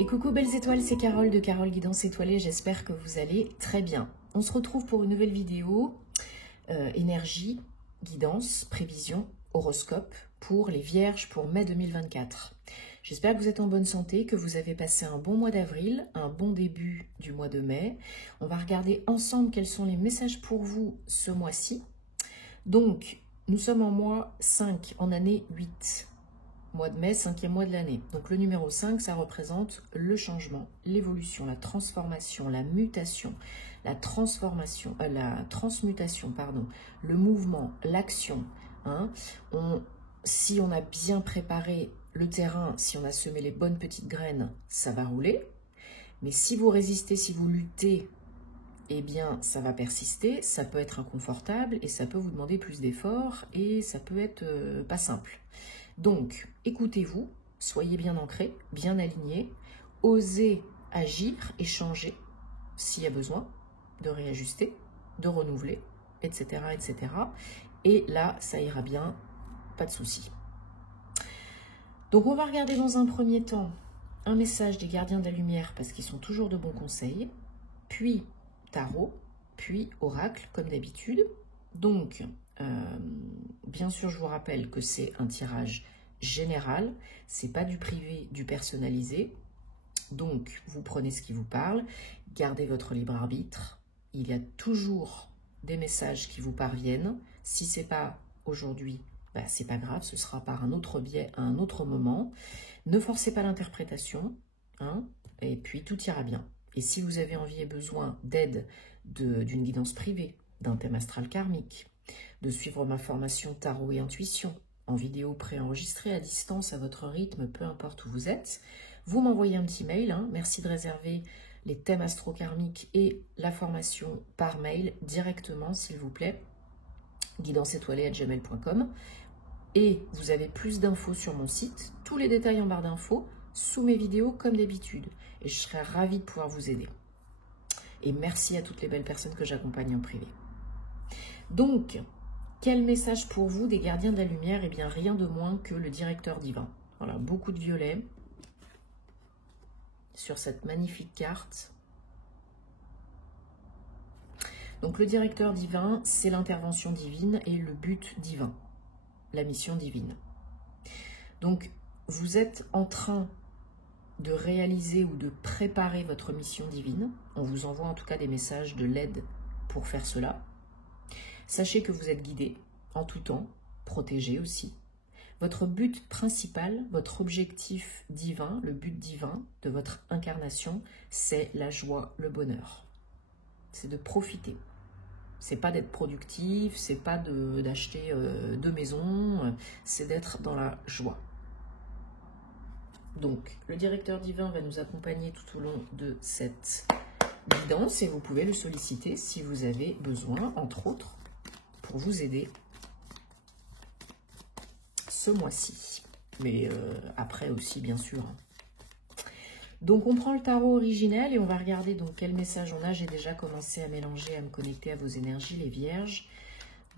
Et coucou belles étoiles, c'est Carole de Carole Guidance Étoilée, j'espère que vous allez très bien. On se retrouve pour une nouvelle vidéo, énergie, guidance, prévision, horoscope pour les vierges pour mai 2024. J'espère que vous êtes en bonne santé, que vous avez passé un bon mois d'avril, un bon début du mois de mai. On va regarder ensemble quels sont les messages pour vous ce mois-ci. Donc, nous sommes en mois 5, en année 8. Mois de mai, 5e mois de l'année. Donc le numéro 5, ça représente le changement, l'évolution, la transformation, la mutation, la transmutation, pardon, le mouvement, l'action. Hein. Si on a bien préparé le terrain, si on a semé les bonnes petites graines, ça va rouler. Mais si vous résistez, si vous luttez, eh bien, ça va persister, ça peut être inconfortable et ça peut vous demander plus d'efforts et ça peut être pas simple. Donc, écoutez-vous, soyez bien ancrés, bien alignés, osez agir et changer s'il y a besoin, de réajuster, de renouveler, etc., etc. Et là, ça ira bien, pas de souci. Donc, on va regarder dans un premier temps un message des gardiens de la lumière parce qu'ils sont toujours de bons conseils, puis tarot, puis oracle, comme d'habitude. Donc, bien sûr, je vous rappelle que c'est un tirage général, c'est pas du privé, du personnalisé. Donc, vous prenez ce qui vous parle, gardez votre libre arbitre. Il y a toujours des messages qui vous parviennent. Si c'est pas aujourd'hui, bah, c'est pas grave, ce sera par un autre biais, à un autre moment. Ne forcez pas l'interprétation, hein, et puis tout ira bien. Et si vous avez envie et besoin d'aide d'une guidance privée, d'un thème astral karmique, de suivre ma formation tarot et intuition en vidéo préenregistrée à distance à votre rythme, peu importe où vous êtes, vous m'envoyez un petit mail. Hein, merci de réserver les thèmes astro-karmiques et la formation par mail directement, s'il vous plaît, guidanceétoilée@gmail.com. Et vous avez plus d'infos sur mon site, tous les détails en barre d'infos, sous mes vidéos comme d'habitude. Et je serai ravie de pouvoir vous aider. Et merci à toutes les belles personnes que j'accompagne en privé. Donc, quel message pour vous des gardiens de la lumière? Eh bien, rien de moins que le directeur divin. Voilà, beaucoup de violet sur cette magnifique carte. Donc, le directeur divin, c'est l'intervention divine et le but divin, la mission divine. Donc, vous êtes en train de réaliser ou de préparer votre mission divine. On vous envoie en tout cas des messages de l'aide pour faire cela. Sachez que vous êtes guidé en tout temps, protégé aussi. Votre but principal, votre objectif divin, le but divin de votre incarnation, c'est la joie, le bonheur. C'est de profiter. C'est pas d'être productif, c'est pas d'acheter 2 maisons, c'est d'être dans la joie. Donc, le directeur divin va nous accompagner tout au long de cette guidance et vous pouvez le solliciter si vous avez besoin, entre autres, pour vous aider ce mois-ci. Mais après aussi, bien sûr. Donc, on prend le tarot originel et on va regarder donc quel message on a. J'ai déjà commencé à mélanger, à me connecter à vos énergies, les vierges.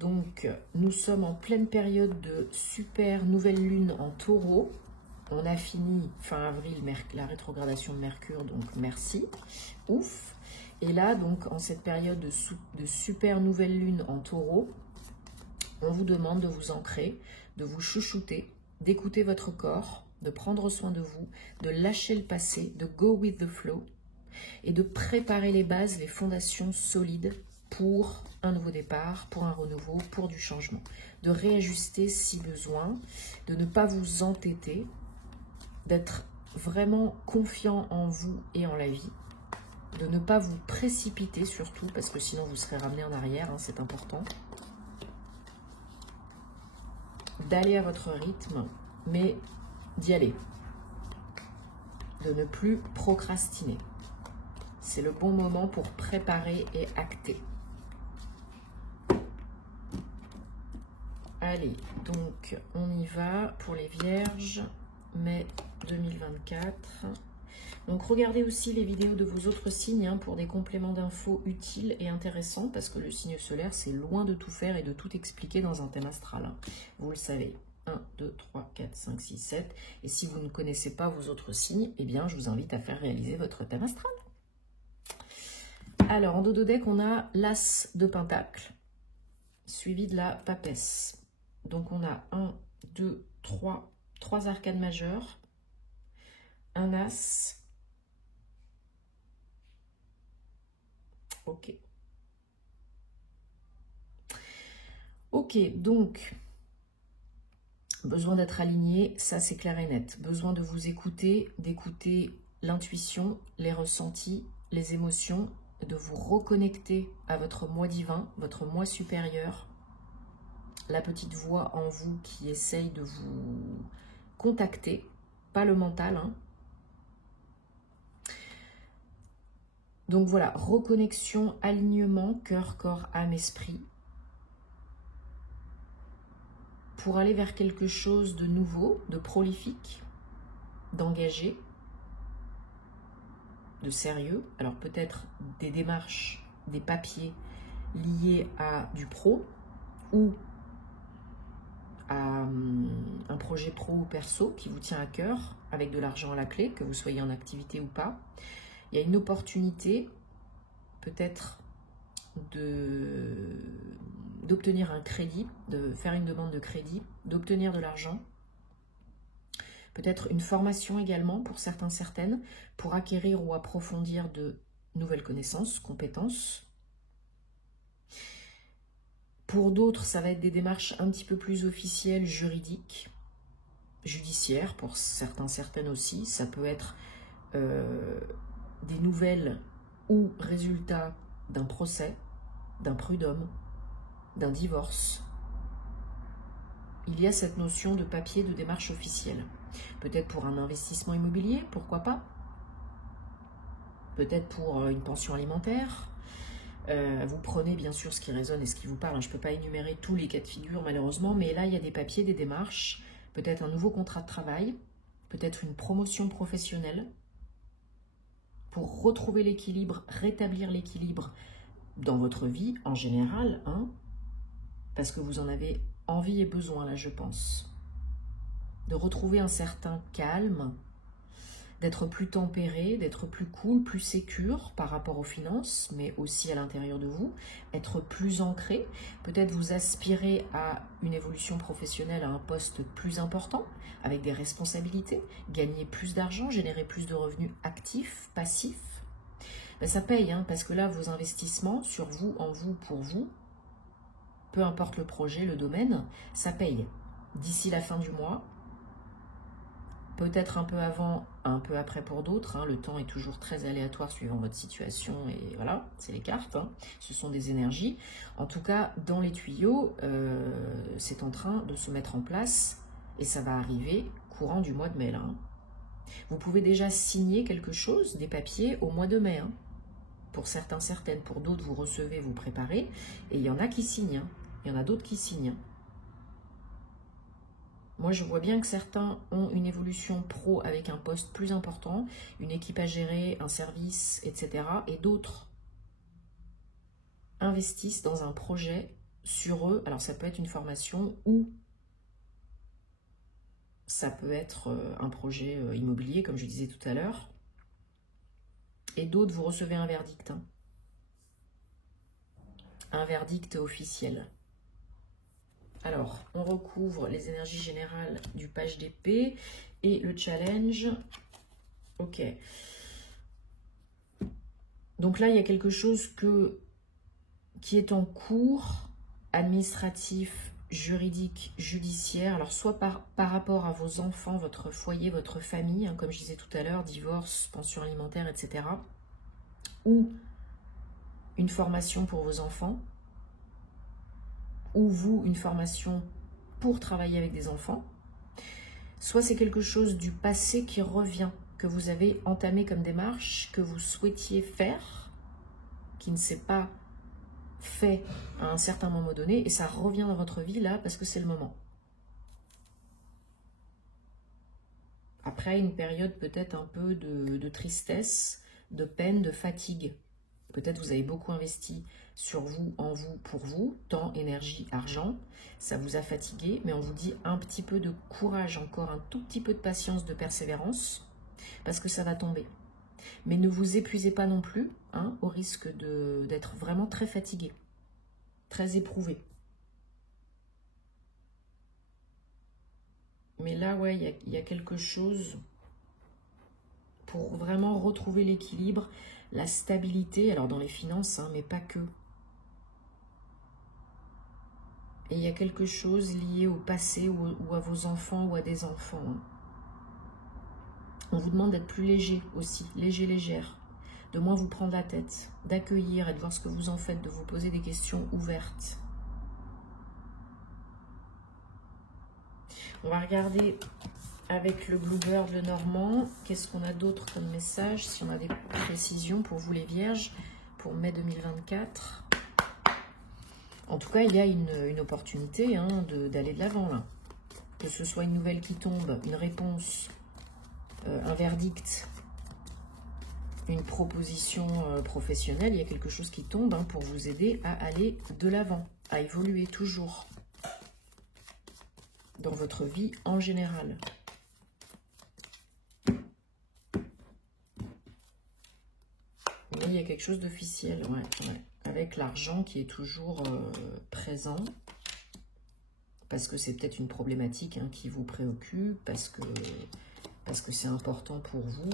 Donc, nous sommes en pleine période de super nouvelle lune en taureau. On a fini fin avril, la rétrogradation de Mercure, donc merci, ouf. Et là, donc, en cette période de super nouvelle lune en taureau, on vous demande de vous ancrer, de vous chouchouter, d'écouter votre corps, de prendre soin de vous, de lâcher le passé, de go with the flow et de préparer les bases, les fondations solides pour un nouveau départ, pour un renouveau, pour du changement. De réajuster si besoin, de ne pas vous entêter, d'être vraiment confiant en vous et en la vie, de ne pas vous précipiter surtout, parce que sinon vous serez ramené en arrière, hein, c'est important. D'aller à votre rythme, mais d'y aller. De ne plus procrastiner. C'est le bon moment pour préparer et acter. Allez, donc on y va pour les vierges, mai 2024. Donc regardez aussi les vidéos de vos autres signes hein, pour des compléments d'infos utiles et intéressants parce que le signe solaire c'est loin de tout faire et de tout expliquer dans un thème astral, hein, vous le savez. 1, 2, 3, 4, 5, 6, 7. Et si vous ne connaissez pas vos autres signes, eh bien, je vous invite à faire réaliser votre thème astral. Alors, en dos de deck, on a l'As de Pentacle, suivi de la Papesse. Donc, on a 1, 2, 3 arcades majeures, un As. Ok. Ok, donc, besoin d'être aligné, ça c'est clair et net. Besoin de vous écouter, d'écouter l'intuition, les ressentis, les émotions, de vous reconnecter à votre moi divin, votre moi supérieur, la petite voix en vous qui essaye de vous contacter, pas le mental, hein. Donc voilà, reconnexion, alignement, cœur, corps, âme, esprit, pour aller vers quelque chose de nouveau, de prolifique, d'engagé, de sérieux. Alors peut-être des démarches, des papiers liés à du pro ou à un projet pro ou perso qui vous tient à cœur, avec de l'argent à la clé, que vous soyez en activité ou pas. Il y a une opportunité peut-être d'obtenir un crédit, de faire une demande de crédit, d'obtenir de l'argent. Peut-être une formation également pour certains, certaines, pour acquérir ou approfondir de nouvelles connaissances, compétences. Pour d'autres, ça va être des démarches un petit peu plus officielles, juridiques, judiciaires, pour certains, certaines aussi. Ça peut être des nouvelles ou résultats d'un procès, d'un prud'homme, d'un divorce. Il y a cette notion de papier, de démarche officielle. Peut-être pour un investissement immobilier, pourquoi pas. Peut-être pour une pension alimentaire. Vous prenez bien sûr ce qui résonne et ce qui vous parle. Je ne peux pas énumérer tous les cas de figure malheureusement, mais là il y a des papiers, des démarches, peut-être un nouveau contrat de travail, peut-être une promotion professionnelle pour retrouver l'équilibre, rétablir l'équilibre dans votre vie en général, hein, parce que vous en avez envie et besoin là, je pense, de retrouver un certain calme, d'être plus tempéré, d'être plus cool, plus sécure par rapport aux finances, mais aussi à l'intérieur de vous, être plus ancré, peut-être vous aspirer à une évolution professionnelle, à un poste plus important, avec des responsabilités, gagner plus d'argent, générer plus de revenus actifs, passifs. Ben, ça paye, hein, parce que là, vos investissements sur vous, en vous, pour vous, peu importe le projet, le domaine, ça paye. D'ici la fin du mois, peut-être un peu avant, un peu après pour d'autres, hein, le temps est toujours très aléatoire suivant votre situation et voilà, c'est les cartes, hein, ce sont des énergies. En tout cas, dans les tuyaux, c'est en train de se mettre en place et ça va arriver courant du mois de mai là. Hein. Vous pouvez déjà signer quelque chose, des papiers, au mois de mai. Hein. Pour certains, certaines, pour d'autres, vous recevez, vous préparez et il y en a qui signent, hein. Il y en a d'autres qui signent. Moi, je vois bien que certains ont une évolution pro avec un poste plus important, une équipe à gérer, un service, etc. Et d'autres investissent dans un projet sur eux. Alors, ça peut être une formation ou ça peut être un projet immobilier, comme je disais tout à l'heure. Et d'autres, vous recevez un verdict. Hein. Un verdict officiel. Alors, on recouvre les énergies générales du page d'épée et le challenge. Ok. Donc là, il y a quelque chose qui est en cours, administratif, juridique, judiciaire. Alors, soit par rapport à vos enfants, votre foyer, votre famille, hein, comme je disais tout à l'heure, divorce, pension alimentaire, etc. Ou une formation pour vos enfants. Ou vous, une formation pour travailler avec des enfants, soit c'est quelque chose du passé qui revient, que vous avez entamé comme démarche, que vous souhaitiez faire, qui ne s'est pas fait à un certain moment donné, et ça revient dans votre vie là, parce que c'est le moment. Après une période peut-être un peu de tristesse, de peine, de fatigue, Peut-être vous avez beaucoup investi sur vous, en vous, pour vous, temps, énergie, argent. Ça vous a fatigué, mais on vous dit un petit peu de courage, encore un tout petit peu de patience, de persévérance, parce que ça va tomber. Mais ne vous épuisez pas non plus, hein, au risque d'être vraiment très fatigué, très éprouvé. Mais là, ouais, il y a quelque chose pour vraiment retrouver l'équilibre, la stabilité, alors dans les finances, hein, mais pas que. Et il y a quelque chose lié au passé ou à vos enfants ou à des enfants. Hein. On vous demande d'être plus léger aussi, léger, légère, de moins vous prendre la tête, d'accueillir et de voir ce que vous en faites, de vous poser des questions ouvertes. On va regarder avec le Bluebird, le Normand, qu'est-ce qu'on a d'autre comme message, si on a des précisions pour vous les Vierges, pour mai 2024. En tout cas, il y a une opportunité hein, d'aller de l'avant là. Que ce soit une nouvelle qui tombe, une réponse, un verdict, une proposition professionnelle, il y a quelque chose qui tombe hein, pour vous aider à aller de l'avant, à évoluer toujours dans votre vie en général. Mais il y a quelque chose d'officiel, ouais, avec l'argent qui est toujours présent, parce que c'est peut-être une problématique hein, qui vous préoccupe, parce que c'est important pour vous.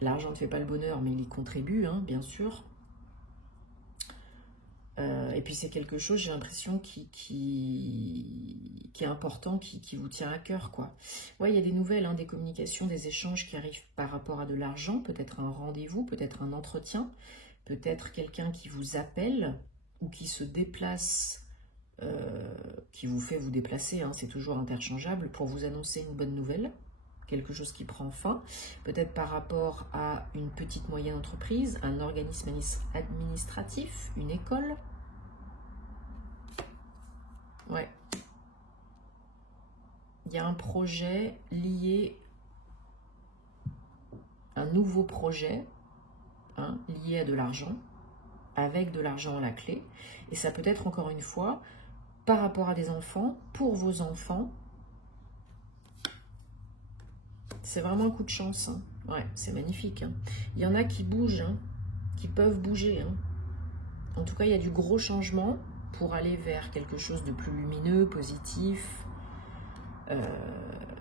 L'argent ne fait pas le bonheur, mais il y contribue, hein, bien sûr. Et puis c'est quelque chose, j'ai l'impression, qui est important, qui vous tient à cœur, quoi. Ouais, il y a des nouvelles, hein, des communications, des échanges qui arrivent par rapport à de l'argent, peut-être un rendez-vous, peut-être un entretien, peut-être quelqu'un qui vous appelle ou qui se déplace, qui vous fait vous déplacer, hein, c'est toujours interchangeable, pour vous annoncer une bonne nouvelle, quelque chose qui prend fin, peut-être par rapport à une petite moyenne entreprise, un organisme administratif, une école. Ouais. Il y a un projet lié, un nouveau projet, hein, lié à de l'argent, avec de l'argent à la clé. Et ça peut être encore une fois par rapport à des enfants, pour vos enfants. C'est vraiment un coup de chance. Hein. Ouais, c'est magnifique. Hein. Il y en a qui bougent, hein, qui peuvent bouger. Hein. En tout cas, il y a du gros changement pour aller vers quelque chose de plus lumineux, positif.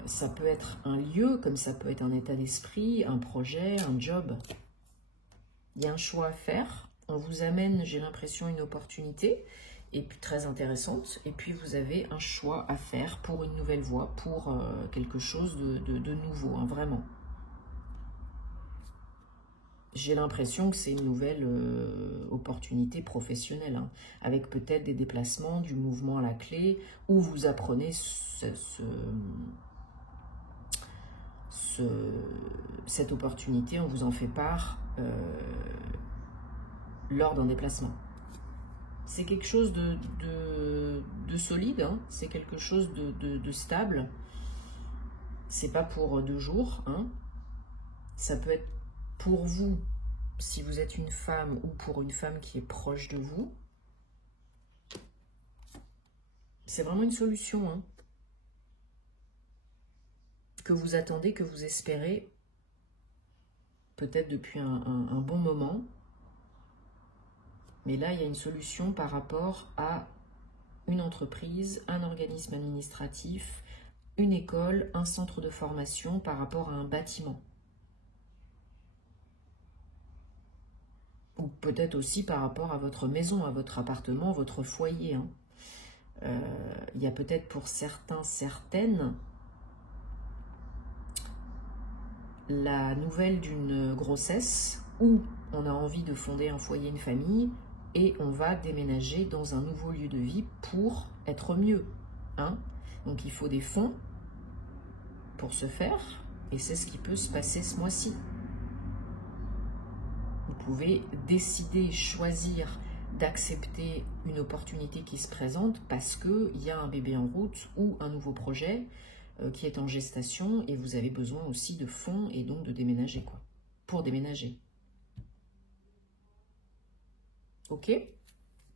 Ça peut être un lieu, comme ça peut être un état d'esprit, un projet, un job. Il y a un choix à faire. On vous amène, j'ai l'impression, une opportunité, et puis très intéressante. Et puis vous avez un choix à faire pour une nouvelle voie, pour quelque chose de nouveau, hein, vraiment. J'ai l'impression que c'est une nouvelle opportunité professionnelle, hein, avec peut-être des déplacements, du mouvement à la clé, où vous apprenez cette opportunité, on vous en fait part lors d'un déplacement. C'est quelque chose de solide, hein, c'est quelque chose de stable. C'est pas pour 2 jours, hein. Ça peut être pour vous, si vous êtes une femme, ou pour une femme qui est proche de vous. C'est vraiment une solution, hein, que vous attendez, que vous espérez, peut-être depuis un bon moment. Mais là, il y a une solution par rapport à une entreprise, un organisme administratif, une école, un centre de formation, par rapport à un bâtiment. Ou peut-être aussi par rapport à votre maison, à votre appartement, votre foyer. Hein. Il y a peut-être pour certains, certaines, la nouvelle d'une grossesse où on a envie de fonder un foyer, une famille, et on va déménager dans un nouveau lieu de vie pour être mieux. Hein. Donc il faut des fonds pour ce faire, et c'est ce qui peut se passer ce mois-ci. Vous pouvez décider, choisir d'accepter une opportunité qui se présente parce qu'il y a un bébé en route ou un nouveau projet qui est en gestation, et vous avez besoin aussi de fonds et donc de déménager, quoi, pour déménager. ok.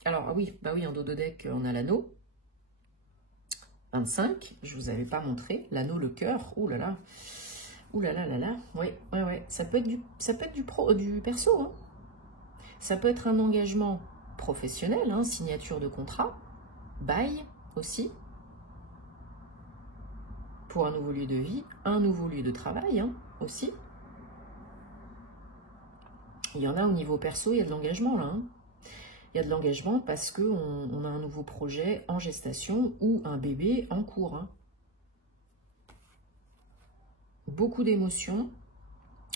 Alors, ah oui, bah oui, en dos de deck, on a l'anneau. 25, je vous avais pas montré. L'anneau, le cœur, ouh là là. Ouh là là là là. Oui, ouais, ouais. Ça peut être du perso. Hein. Ça peut être un engagement professionnel, hein, signature de contrat, bail aussi, pour un nouveau lieu de vie, un nouveau lieu de travail hein, aussi. Il y en a au niveau perso, il y a de l'engagement là. Hein. Il y a de l'engagement parce qu'on a un nouveau projet en gestation ou un bébé en cours. Hein. Beaucoup d'émotions,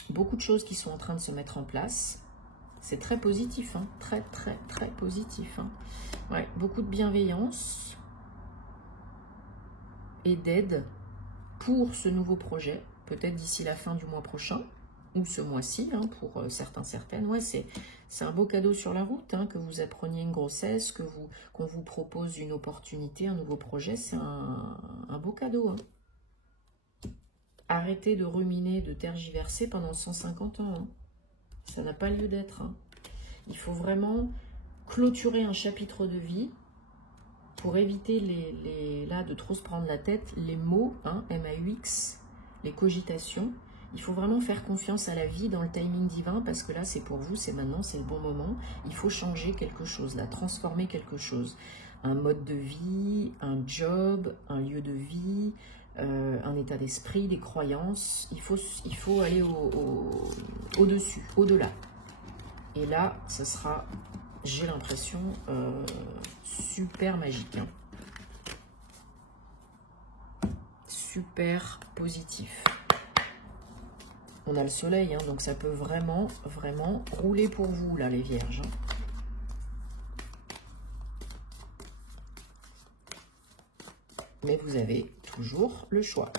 beaucoup de choses qui sont en train de se mettre en place. C'est très positif, hein. Très, très, très positif. Hein. Ouais, beaucoup de bienveillance et d'aide pour ce nouveau projet, peut-être d'ici la fin du mois prochain. Ou ce mois-ci, hein, pour certains, certaines. Ouais, c'est un beau cadeau sur la route, hein, que vous appreniez une grossesse, qu'on vous propose une opportunité, un nouveau projet, c'est un beau cadeau. Hein. Arrêtez de ruminer, de tergiverser pendant 150 ans. Hein. Ça n'a pas lieu d'être. Hein. Il faut vraiment clôturer un chapitre de vie pour éviter là, de trop se prendre la tête, les mots, hein, M-A-U-X, les cogitations. Il faut vraiment faire confiance à la vie dans le timing divin parce que là, c'est pour vous, c'est maintenant, c'est le bon moment. Il faut changer quelque chose, là, transformer quelque chose. Un mode de vie, un job, un lieu de vie, un état d'esprit, des croyances. Il faut aller au-dessus, au-delà. Et là, ce sera, j'ai l'impression, super magique. Hein. Super positif. On a le soleil, hein, donc ça peut vraiment, vraiment rouler pour vous, là, les vierges. Hein. Mais vous avez toujours le choix.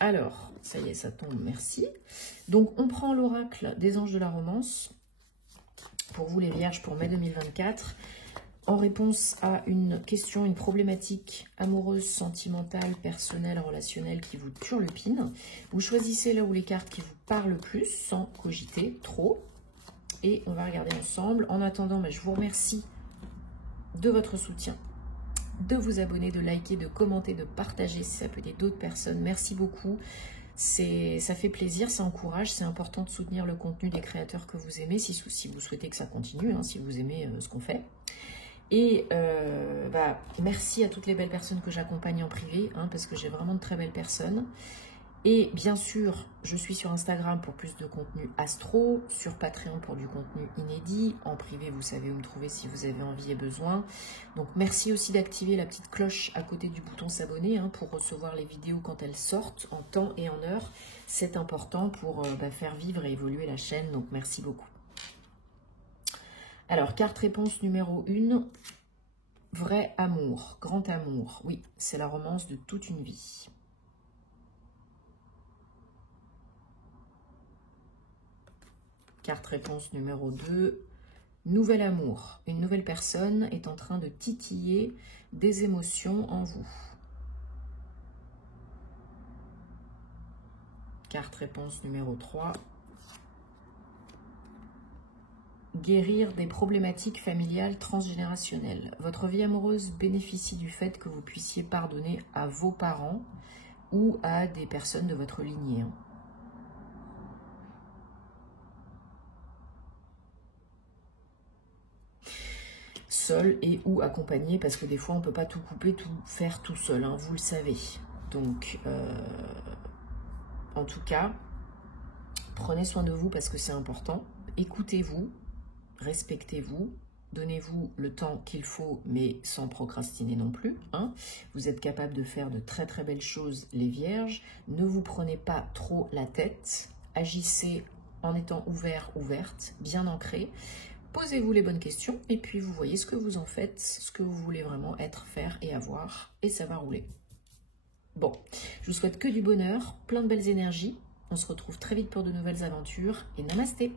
Alors, ça y est, ça tombe, merci. Donc, on prend l'oracle des anges de la romance, pour vous, les vierges, pour mai 2024. En réponse à une question, une problématique amoureuse, sentimentale, personnelle, relationnelle qui vous turlupine, vous choisissez là où les cartes qui vous parlent le plus, sans cogiter trop. Et on va regarder ensemble. En attendant, je vous remercie de votre soutien, de vous abonner, de liker, de commenter, de partager si ça peut aider d'autres personnes. Merci beaucoup. Ça fait plaisir, ça encourage, c'est important de soutenir le contenu des créateurs que vous aimez, si vous souhaitez que ça continue, hein, si vous aimez ce qu'on fait. Et merci à toutes les belles personnes que j'accompagne en privé, hein, parce que j'ai vraiment de très belles personnes. Et bien sûr, je suis sur Instagram pour plus de contenu astro, sur Patreon pour du contenu inédit. En privé, vous savez où me trouver si vous avez envie et besoin. Donc merci aussi d'activer la petite cloche à côté du bouton s'abonner hein, pour recevoir les vidéos quand elles sortent en temps et en heure. C'est important pour faire vivre et évoluer la chaîne, donc merci beaucoup. Alors, carte réponse numéro 1, vrai amour, grand amour. Oui, c'est la romance de toute une vie. Carte réponse numéro 2, nouvel amour. Une nouvelle personne est en train de titiller des émotions en vous. Carte réponse numéro 3, guérir des problématiques familiales transgénérationnelles. Votre vie amoureuse bénéficie du fait que vous puissiez pardonner à vos parents ou à des personnes de votre lignée. Seul et ou accompagné, parce que des fois on ne peut pas tout couper, tout faire tout seul, hein, vous le savez. Donc, en tout cas, prenez soin de vous parce que c'est important. Écoutez-vous. Respectez-vous, donnez-vous le temps qu'il faut, mais sans procrastiner non plus. Hein. Vous êtes capable de faire de très très belles choses, les vierges. Ne vous prenez pas trop la tête. Agissez en étant ouvert, ouverte, bien ancré. Posez-vous les bonnes questions et puis vous voyez ce que vous en faites, ce que vous voulez vraiment être, faire et avoir, et ça va rouler. Bon, je vous souhaite que du bonheur, plein de belles énergies. On se retrouve très vite pour de nouvelles aventures et namasté.